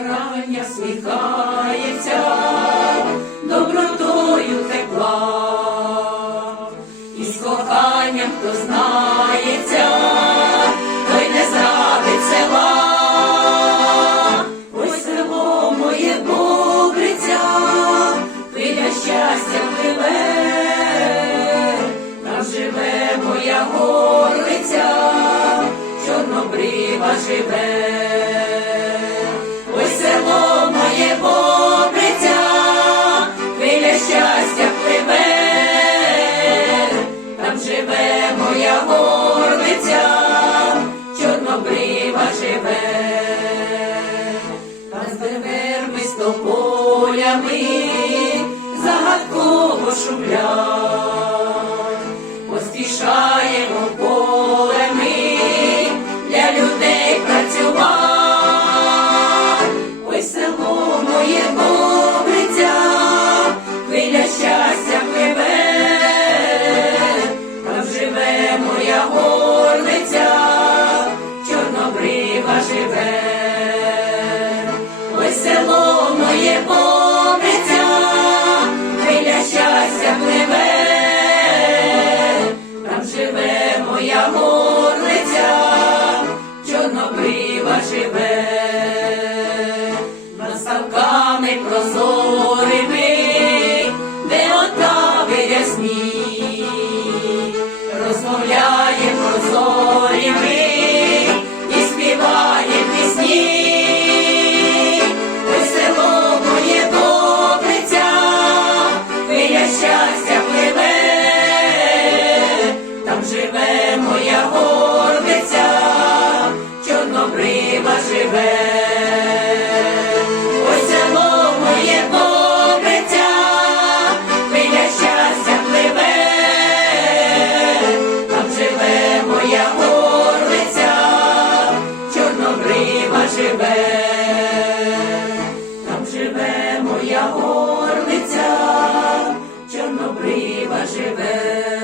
старання сміхається, добротою тепла, і з коханням хто знається, той не зрадить села. Ось село моє бобриця, хвиля щастя пливе, там живе моя горлиця, чорнобрива живе. Чорнобрива живе. Та з тополями загадково шумлять, поспішаємо полеми для людей працювати. Ой, село моє бобриця, хвиля щастя пливе, там живе моя чорнобрива живе. ось село моє бобриця, хвиля щастя пливе, там живе моя горлиця, чорнобрива живе, моя горлиця, чорнобрива живе.